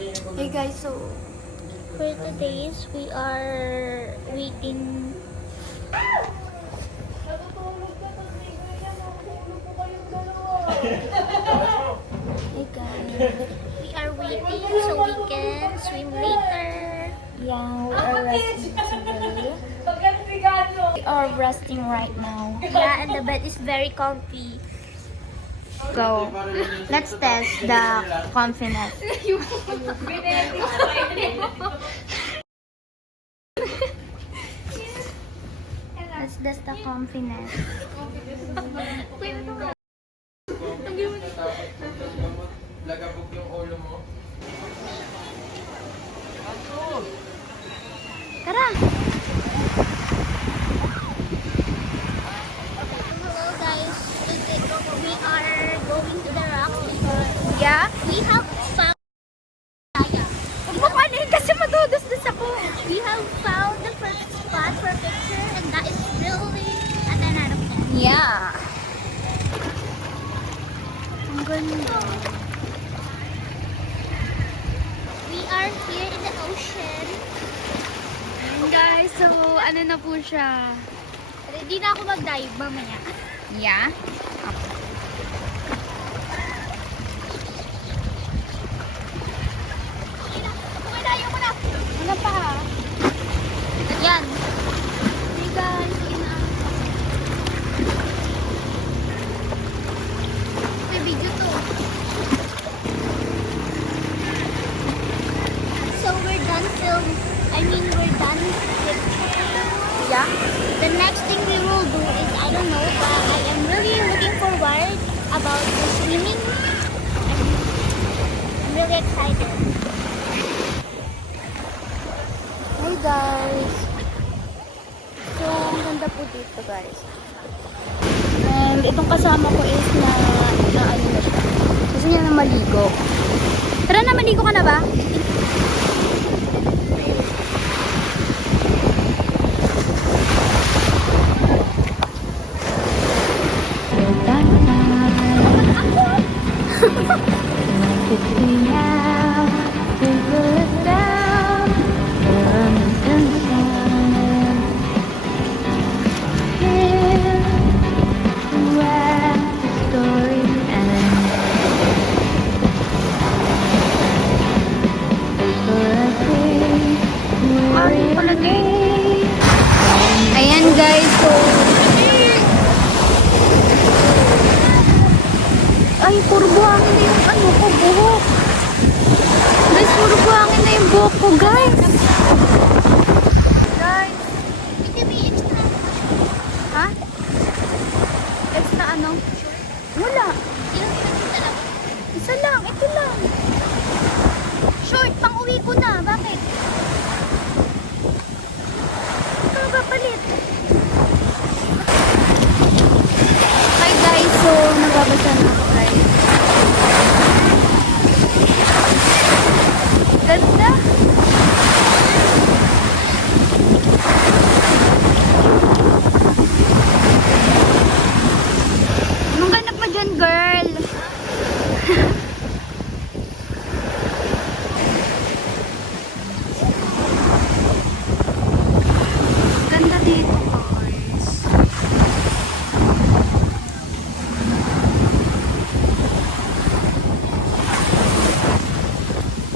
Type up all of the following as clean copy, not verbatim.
Hey guys, so for today's we are waiting. Hey guys, we are waiting so we can swim later. Yeah, we are resting today. We are resting right now. Yeah, and the bed is very comfy. Go. Let's test the confidence. Let's test the confidence. Lagabog yung ulo mo. Tara! Hello guys, we are going to the rock because Yeah? we have found Huwag mo kanin kasi madudus-dus ako. we have found the first spot for picture and that is really a 10 out of 10. Yeah. Ang ganda. We are here in the ocean. And guys, so ano na po siya? Ready na ako mag-dive mamaya. Yeah? Ano pa? Yan. Hey guys, may video to. So we're done we're done picturing. Yeah? The next thing we will do is, I don't know, but I am really looking forward about the swimming. I'm really excited. Hey guys. So, ang ganda po dito guys. And itong kasama ko is na ano na siya. Gusto niya na maligo. Tara na, maligo ka na ba? Ayan guys, so ay, puro buhangin na yung ano ko, buhok. Guys, puro buhangin na yung buhok ko, guys. Guys. Ha? It's na ano? Wala. Isa lang, ito lang. Short, pang uwi ko na. Bakit? Ito papalit. Hi guys, so nagbabasa na ako guys. Ganda. Anong ganap mo dyan, girl? Ganda dito, guys.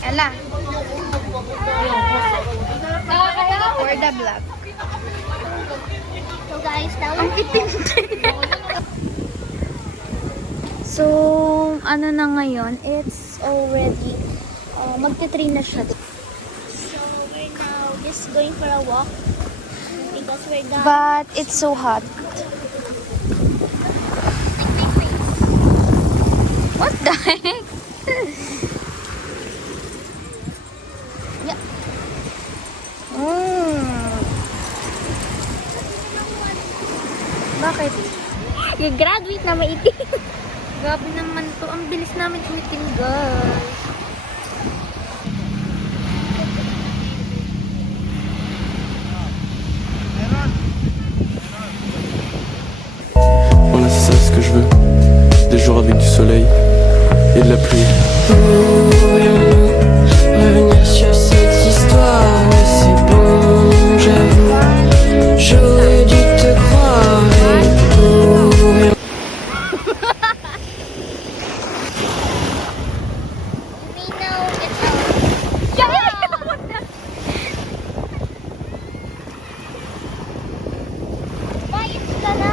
Ella. For the vlog. So guys, that Ang was itim. So, ano na ngayon? It's already, magte-3 na siya. So we're now just going for a walk because we're done. But, it's so hot. Like my face. What the heck? Yeah. Bakit? You graduate na maitim. Grabe naman to. Ang bilis namin umitim, guys. Voilà, c'est ça ce que je veux. Des jours avec du soleil et de la pluie. revenir sur cette histoire, mais c'est bon, j'avoue. J'aurais dû te croire et pour rien. We know it's our... Bayad ka na!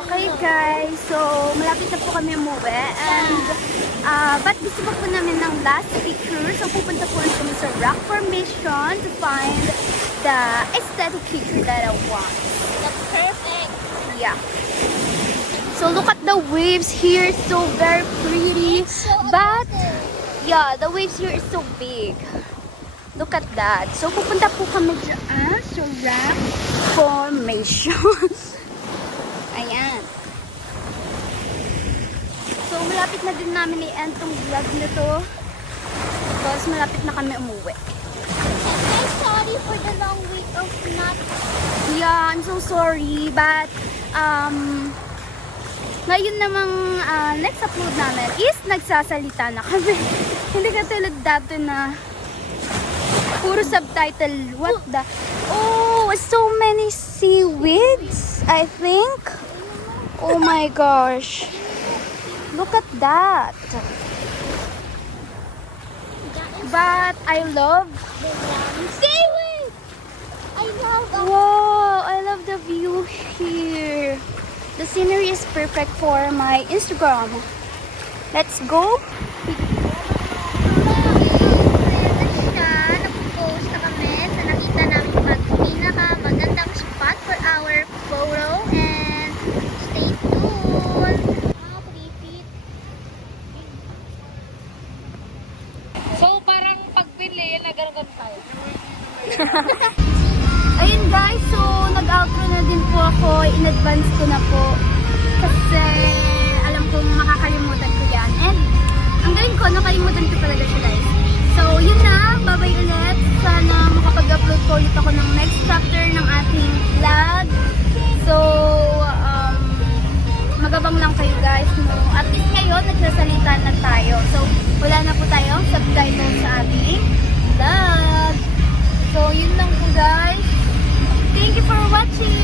Okay guys, so malapit na po kami umuwi and but gusto pa po namin ng last picture. So pupunta po ulit kami sa rock formation to find the aesthetic picture that I want. The perfect. Yeah. So look at the waves here, so very pretty. But yeah, the waves here is so big. Look at that. So pupunta po kami dyan sa rock formation. Ayan. So, malapit na din namin i-end tong vlog na to. Because malapit na kami umuwi. I'm sorry for the long wait of not... Yeah, I'm so sorry. But, ngayon namang next upload namin is nagsasalita na kami. Hindi katulad dati na puro subtitle. What the... Oh, so many seaweeds, I think. Oh my gosh. Look at that. But I love... Seaweed! I love... Wow, I love the view here. The scenery is perfect for my Instagram. Let's go. Nag-post na kami sa nakita namin pinakamagandang spot for our photo and stay tuned. Mga 3 feet. So, parang pagpili, nagano'n tayo. Ayun guys, so nag-outro na din po ako. In advance ko na po. Kasi alam kong makakalimutan ko yan. And ang galing ko, nakalimutan ko talaga siya guys. So yun na, bye-bye ulit. Sana makapag-upload ko ulit ako ng next chapter ng ating vlog. So, magabang lang kayo guys. No? At least ngayon, nagsasalita na tayo. So, wala na po tayong subtitle sa ating vlog. So, yun lang po guys. Thank you for watching!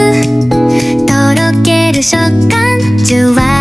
「とろける食感」「じゅわ